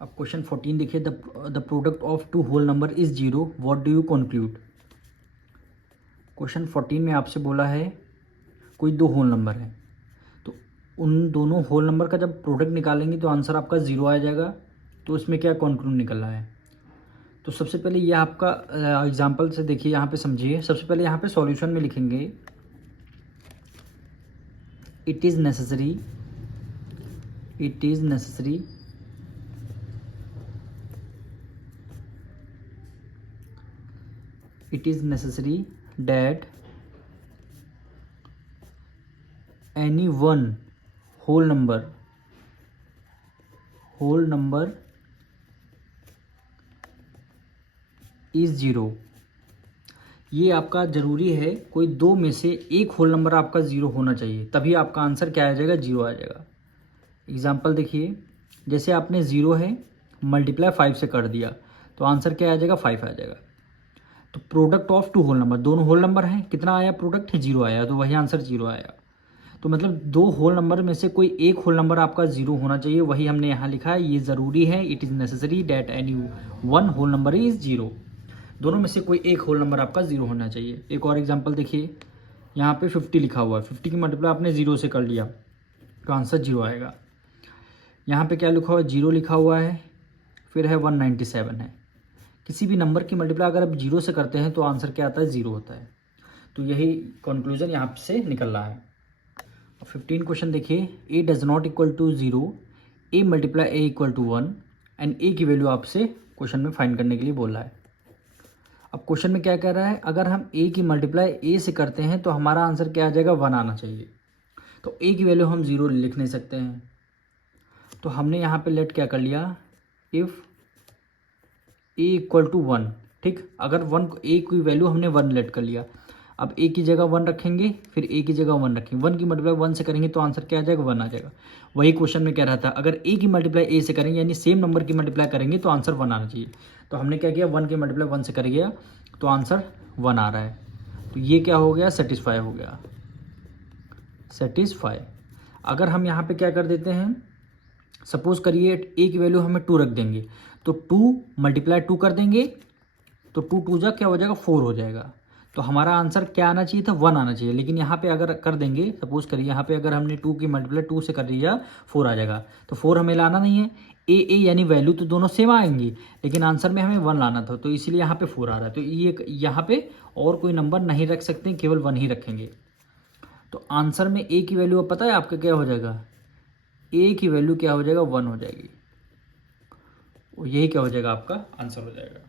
अब क्वेश्चन 14 देखिए, the product of two whole number is zero, what do you conclude. Question 14 में आपसे बोला है कोई दो होल नंबर है, तो उन दोनों होल नंबर का जब प्रोडक्ट निकालेंगे तो आंसर आपका ज़ीरो आ जाएगा। तो इसमें क्या कंक्लूड निकल रहा है। तो सबसे पहले ये आपका एग्जांपल से देखिए, यहाँ पे समझिए। सबसे पहले यहाँ पे सॉल्यूशन में लिखेंगे it is necessary that any one whole number is zero। ये आपका ज़रूरी है, कोई दो में से एक होल नंबर आपका ज़ीरो होना चाहिए, तभी आपका आंसर क्या आ जाएगा, जीरो आ जाएगा। एग्जाम्पल देखिए, जैसे आपने ज़ीरो है मल्टीप्लाई 5 से कर दिया तो आंसर क्या आ जाएगा, 5 आ जाएगा। तो product of two whole number, दोनों होल नंबर हैं, कितना आया प्रोडक्ट, जीरो आया, तो वही आंसर जीरो आया। तो मतलब दो होल नंबर में से कोई एक होल नंबर आपका जीरो होना चाहिए, वही हमने यहाँ लिखा है, ये ज़रूरी है। It is necessary that any one whole number is zero. दोनों में से कोई एक होल नंबर आपका जीरो होना चाहिए। एक और एग्जांपल देखिए, यहाँ पे 50 लिखा हुआ है, 50 की मल्टीप्लाई आपने जीरो से कर लिया तो आंसर जीरो आएगा। यहाँ पे क्या लिखा हुआ है, जीरो लिखा हुआ है, फिर है 197 है। किसी भी नंबर की मल्टीप्लाई अगर आप जीरो से करते हैं तो आंसर क्या आता है, जीरो होता है। तो यही कंक्लूजन यहाँ से निकल रहा है। 15 क्वेश्चन देखिए, A does not equal to zero, A multiply A equal to 1 and A की वैल्यू आपसे क्वेश्चन में फाइंड करने के लिए बोल रहा है। अब क्वेश्चन में क्या कह रहा है, अगर हम ए की मल्टीप्लाई ए से करते हैं तो हमारा आंसर क्या आ जाएगा, 1 आना चाहिए। तो ए की वैल्यू हम जीरो लिख नहीं सकते हैं, तो हमने यहाँ पे लेट क्या कर लिया, इफ़ ए इक्वल टू 1। ठीक, अगर 1 ए की वैल्यू हमने 1 लेट कर लिया, अब ए की जगह 1 रखेंगे, फिर ए की जगह 1 रखेंगे, 1 की मल्टीप्लाई 1 से करेंगे तो आंसर क्या आ जाएगा, 1 आ जाएगा। वही क्वेश्चन में कह रहा था, अगर ए की मल्टीप्लाई ए से करेंगे यानी सेम नंबर की मल्टीप्लाई करेंगे तो आंसर 1 आना चाहिए। तो हमने क्या किया, 1 की मल्टीप्लाई 1 से कर गया तो आंसर 1 आ रहा है। तो ये क्या हो गया, सेटिस्फाई हो गया, सेटिस्फाई। अगर हम यहाँ पे क्या कर देते हैं, सपोज करिए ए की वैल्यू हमें 2 रख देंगे, तो 2 मल्टीप्लाई 2 कर देंगे तो 2 2 जा क्या हो जाएगा, 4 हो जाएगा। तो हमारा आंसर क्या आना चाहिए था, 1 आना चाहिए। लेकिन यहाँ पे अगर कर देंगे, सपोज करिए यहाँ पे अगर हमने 2 की मल्टीप्लाई 2 से कर दिया, 4 आ जाएगा। तो 4 हमें लाना नहीं है, ए यानी वैल्यू तो दोनों सेम आएंगी, लेकिन आंसर में हमें 1 लाना था, तो इसीलिए यहाँ पे 4 आ रहा है। तो ये यहाँ पे और कोई नंबर नहीं रख सकते, केवल 1 ही रखेंगे। तो आंसर में ए की वैल्यू अब पता है आपका क्या हो जाएगा, ए की वैल्यू क्या हो जाएगा, 1 हो जाएगी। यही क्या हो जाएगा, आपका आंसर हो जाएगा।